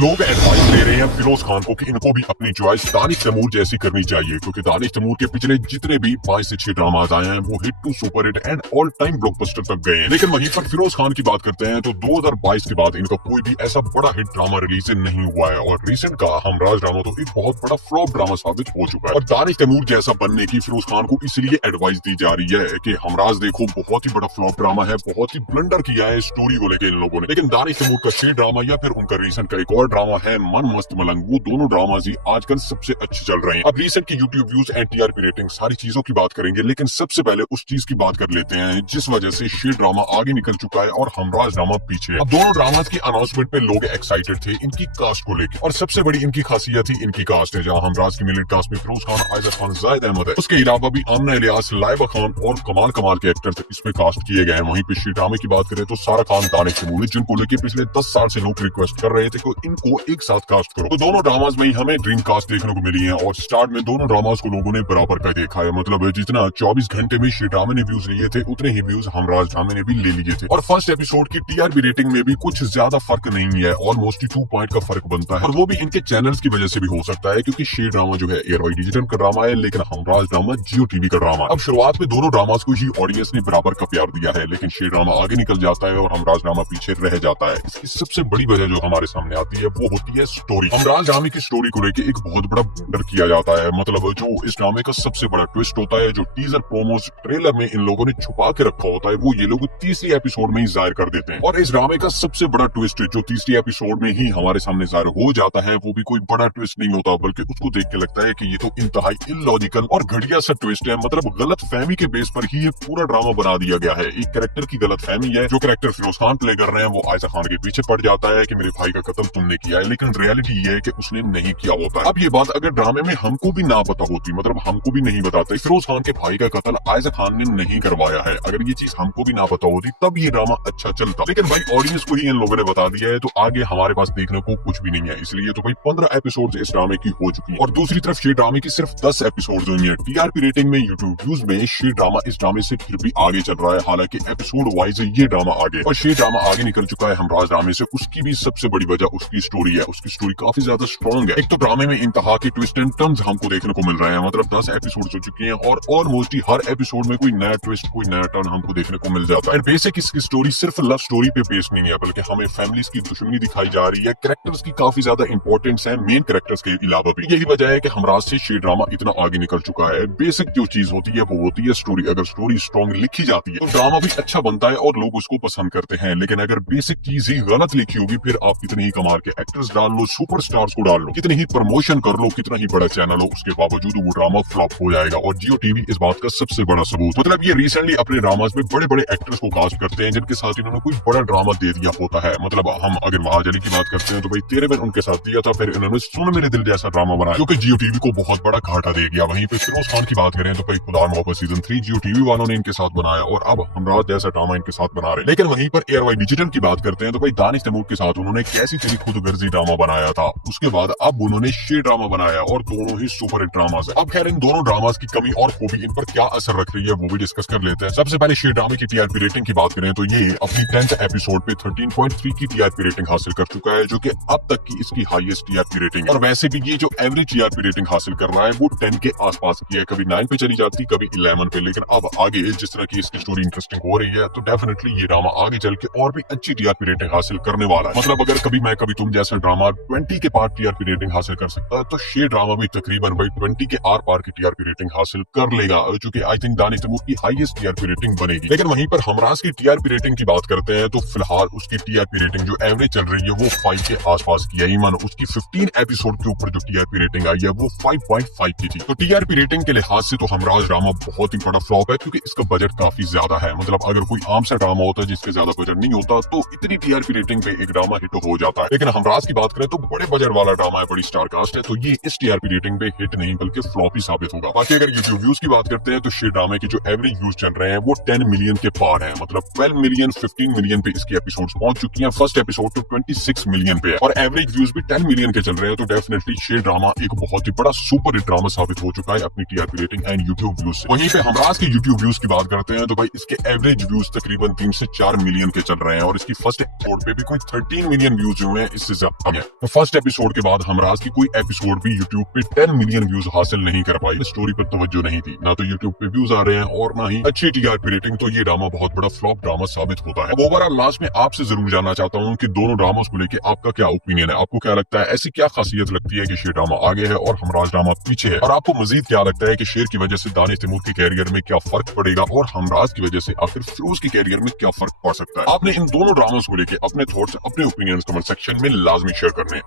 लोग एडवाइस दे रहे हैं फिरोज खान को कि इनको भी अपनी चॉइस दानिश तैमूर जैसी करनी चाहिए, क्योंकि दानिश तैमूर के पिछले जितने भी 5 से 6 ड्रामाज आए हैं वो hit to super hit and all time blockbuster तक गए हैं। लेकिन वहीं पर फिरोज खान की बात करते हैं तो 2022 के बाद इनका कोई भी ऐसा बड़ा हिट ड्रामा रिलीज नहीं हुआ है और रिसेंट का हमराज ड्रामा तो एक बहुत बड़ा फ्लॉप ड्रामा साबित हो चुका है। और दानिश तैमूर जैसा बनने की फिरोज खान को इसलिए एडवाइस दी जा रही है कि हमराज देखो बहुत ही बड़ा फ्लॉप ड्रामा है, बहुत ही ब्लंडर किया है स्टोरी को लेकर इन लोगों ने। लेकिन दानिश तैमूर का शेर ड्रामा या फिर उनका रिसेंट का एक और ड्रामा है मन मस्त मलंग, वो दोनों ड्रामाज ही आजकल सबसे अच्छे चल रहे हैं। अब रिसेंट की YouTube views and TRP rating सारी चीजों की बात करेंगे, लेकिन सबसे पहले उस चीज की बात कर लेते हैं जिस वजह से शेर ड्रामा आगे निकल चुका है और हमराज ड्रामा पीछे। अब दोनों ड्रामाज की अनाउंसमेंट पे लोग एक्साइटेड थे इनकी कास्ट को लेकर, और सबसे बड़ी इनकी खासियत ही इनकी कास्ट है, जहाँ हमराज की मिलिट कास्ट में फिरोज खान, आयजा खान, जाहिद अहमद है। उसके अलावा भी आमना इलियास, लाइबा खान और कमाल के एक्टर्स इसमें कास्ट किए गए हैं। वहीं पे शेर ड्रामे की बात करें तो सारा खान, दानिश तैमूर, जिनको लेकर पिछले 10 साल से लोग रिक्वेस्ट कर रहे थे कि इनको एक साथ कास्ट करो। तो दोनों ड्रामाज में ही हमें ड्रीम कास्ट देखने को मिली है और स्टार्ट में दोनों ड्रामाज को लोगों ने बराबर का देखा है। मतलब जितना 24 घंटे में शेर ड्रामे ने व्यूज लिए थे उतने ही व्यूज हमराज ड्रामे ने भी ले लिए थे। और फर्स्ट एपिसोड की टीआरपी रेटिंग में भी कुछ ज्यादा फर्क नहीं है, ऑलमोस्ट 2 पॉइंट का फर्क बनता है, और वो भी इनके चैनल्स की वजह से भी हो सकता है, क्योंकि शेर ड्रामा जो है एयरवाई डिजिटल का ड्रामा है लेकिन हमराज ड्रामा जियो टीवी का ड्रामा। अब शुरुआत में दोनों ड्रामाज को ही ऑडियंस ने बराबर का प्यार दिया है, लेकिन शेर ड्रामा आगे निकल जाता है और हमराज ड्रामा पीछे रह जाता है। इसकी सबसे बड़ी वजह जो हमारे सामने आती है वो होती है स्टोरी। हमराज ड्रामे की स्टोरी को लेकर एक बहुत बड़ा ब्लंडर किया जाता है। मतलब जो इस ड्रामे का सबसे बड़ा ट्विस्ट होता है, जो टीजर प्रोमोस ट्रेलर में इन लोगों ने छुपा के रखा होता है, वो ये लोग तीसरी एपिसोड में ही जाहिर कर देते हैं। और इस ड्रामे का सबसे बड़ा ट्विस्ट जो तीसरी एपिसोड में ही हमारे सामने जाहिर हो जाता है, वो भी कोई बड़ा ट्विस्ट नहीं होता, बल्कि उसको देख के लगता है कि ये तो इंतहाई इलॉजिकल और घटिया सा ट्विस्ट है। मतलब गलत फहमी के बेस पर ही ये पूरा ड्रामा बना दिया गया है। एक कैरेक्टर की गलत फहमी है, जो कैरेक्टर फिरोज खान प्ले कर रहे हैं वो आयजा खान के पीछे पड़ जाता है कि मेरे भाई का कत्ल तुमने किया है, लेकिन रियलिटी ये है कि उसने नहीं किया होता है। अब ये बात अगर ड्रामे में हमको भी ना पता होती, मतलब हमको भी नहीं बताते फिरोज खान के भाई का कत्ल आयजा खान ने नहीं करवाया है, अगर ये चीज हमको भी ना पता होती तब ये ड्रामा अच्छा चलता। लेकिन भाई ऑडियंस को ही इन लोगों ने बता दिया है, तो आगे हमारे पास देखने को कुछ भी नहीं है। इसलिए तो भाई 15 एपिसोड इस ड्रामे की हो चुकी है और दूसरी तरफ शेर ड्रामे की सिर्फ 10 एपिसोड हुई है। टीआरपी रेटिंग में, यूट्यूब व्यूज में शेर ड्रामा इस ड्रामे से फिर भी आगे चल रहा है, हालांकि एपिसोड वाइज ये ड्रामा आगे, और शेर ड्रामा आगे निकल चुका है हमराज ड्रामे से। उसकी भी सबसे बड़ी वजह उसकी स्टोरी है। उसकी स्टोरी काफी ज्यादा स्ट्रॉन्ग है। एक तो ड्रामे में इंतहा के ट्विस्ट एंड टर्न्स हमको देखने को मिल रहे हैं, मतलब 10 एपिसोड हो चुके हैं और ऑलमोस्ट ही हर एपिसोड में कोई नया ट्विस्ट, कोई नया टर्न हमको देखने को मिल जाता है। बेसिक इसकी स्टोरी सिर्फ लव स्टोरी पे बेस नहीं है, बल्कि हमें फैमिलीज की दुश्मनी दिखाई जा रही है। कैरेक्टर्स की काफी ज्यादा इंपॉर्टेंस है, मेन कैरेक्टर्स के अलावा भी। यही वजह है कि हमराज से शेर ड्रामा इतना आगे निकल चुका है। बेसिक जो चीज होती है वो होती है स्टोरी। अगर स्टोरी स्ट्रॉन्ग लिखी जाती है तो ड्रामा भी अच्छा बनता है और लोग उसको पसंद करते हैं। लेकिन अगर बेसिक चीज ही गलत लिखी होगी, फिर आप कितने ही कमाल के एक्टर्स डाल लो, सुपरस्टार्स को डाल लो, कितनी ही प्रमोशन कर लो, कितना ही बड़ा चैनल हो, उसके बावजूद वो ड्रामा फ्लॉप हो जाएगा। और जियो टीवी इस बात का सबसे बड़ा सबूत। मतलब ये रिसेंटली अपने ड्रामाज में बड़े बड़े एक्टर्स को कास्ट करते हैं जिनके साथ इन्होंने कोई बड़ा ड्रामा दे दिया होता है। मतलब हम अगर महाज अली की बात करते हैं तो भाई तेरे बिन उनके साथ दिया था, फिर इन्होंने सुन मेरे दिल जैसा ड्रामा बनाया जो कि जियो टीवी को बहुत बड़ा घाटा दे गया। वहीं पे फिरोज खान की बात करें तो भाई खुदा मोहब्बत सीजन 3 जियो टीवी वालों ने इनके साथ बनाया और अब हमराज जैसा ड्रामा इनके साथ बना रहे। लेकिन वहीं पर एयरवाई डिजिटल की बात करते हैं तो भाई दानिश तैमूर के साथ उन्होंने कैसी तेरी खुदगर्जी ड्रामा बनाया था, उसके बाद अब उन्होंने शेर ड्रामा बनाया और दोनों ही सुपर हिट ड्रामास है। अब खैर इन दोनों ड्रामास की कमी और खूबी इन पर क्या असर रख रही है वो भी डिस्कस कर लेते हैं। सबसे पहले शेर ड्रामे की टीआरपी रेटिंग की बात करें तो ये अपनी 10th एपिसोड पे 13.3 की टीआरपी रेटिंग हासिल कर चुका है, जो कि अब तक की इसकी हाईएस्ट टीआरपी रेटिंग है। और वैसे भी ये जो एवरेज टीआरपी रेटिंग हासिल कर रहा है वो 10 के आसपास की है, कभी 9 पे चली जाती, कभी 11 पे। लेकिन अब आगे जिस तरह की इसकी स्टोरी इंटरेस्टिंग हो रही है तो डेफिनेटली ये ड्रामा आगे चल के और भी अच्छी टीआरपी रेटिंग हासिल करने वाला है। मतलब अगर कभी मैं कभी तुम जैसा ड्रामा 20 के पार टीआरपी रेटिंग हासिल कर सकता है, तो शेर ड्रामा भी तकरीबन भाई 20 के आर पार की टीआरपी रेटिंग हासिल कर लेगा, जो कि आई थिंक दानिश तैमूर की हाईएस्ट टीआरपी रेटिंग बनेगी। लेकिन वहीं पर हमराज की टीआरपी रेटिंग की बात करते हैं तो फिलहाल उसकी टीआरपी रेटिंग जो एवरेज चल रही है वो 5 के आसपास की है। ईवन उसकी 15 एपिसोड के ऊपर जो टीआरपी रेटिंग आई है वो 5.5 की थी। तो टीआरपी रेटिंग के लिहाज से तो हमराज ड्रामा बहुत ही बड़ा फ्लॉप है, क्योंकि इसका बजट काफी ज्यादा है। मतलब अगर कोई आम सा ड्रामा होता है जिसके ज्यादा बजट नहीं होता तो इतनी टीआरपी रेटिंग पे एक ड्रामा हिट हो जाता है। लेकिन हमराज की बात करें तो बड़े बजट वाला ड्रामा है, बड़ी स्टार कास्ट है, तो ये इस टीआरपी रेटिंग पे हिट नहीं बल्कि फ्लॉप ही साबित होगा। बाकी अगर यूट्यूब व्यूज की बात करते हैं तो शेर ड्रामे के जो एवरेज व्यूज चल रहे हैं वो 10 मिलियन के पार है। मतलब 12 मिलियन 15 मिलियन पे इसकी एपिसोड्स पहुंच चुकी हैं। फर्स्ट एपिसोड तो 26 मिलियन पे है और एवरेज व्यूज भी 10 मिलियन के चल रहे हैं। तो डेफिनेटली शेर ड्रामा एक बहुत ही बड़ा सुपर हिट ड्रामा साबित हो चुका है अपनी TRP rating and YouTube views से। वहीं पे हमराज के यूट्यूब व्यूज की बात करते हैं तो भाई इसके एवरेज व्यूज तकरीबन 3 से 4 मिलियन के चल रहे हैं और इसकी फर्स्ट एपिसोड पे भी कोई 13 मिलियन व्यूज हुए हैं। इससे से ज्यादा है। तो फर्स्ट एपिसोड के बाद हमराज की कोई एपिसोड भी यूट्यूब पे 10 मिलियन व्यूज हासिल नहीं कर पाई। स्टोरी पर तवज्जो नहीं थी, ना तो यूट्यूब पे व्यूज आ रहे हैं और ना ही अच्छी टीआरपी रेटिंग। तो ये ड्रामा बहुत बड़ा फ्लॉप ड्रामा साबित होता है। ओवरऑल लास्ट में आपसे जरूर जानना चाहता हूँ कि दोनों ड्रामास को लेकर आपका क्या ओपिनियन है। आपको क्या लगता है, ऐसी क्या खासियत लगती है कि शेर ड्रामा आगे है और हमराज ड्रामा पीछे है? और आपको मजीद क्या लगता है कि शेर की वजह से दानिश तैमूर के कैरियर में क्या फर्क पड़ेगा और हमराज की वजह से आखिर फिरोज के कैरियर में क्या फर्क पड़ सकता है? आपने इन दोनों ड्रामास को लेकर अपने थॉट्स, अपने ओपिनियंस कमेंट सेक्शन में लाजमी शेयर करने हैं।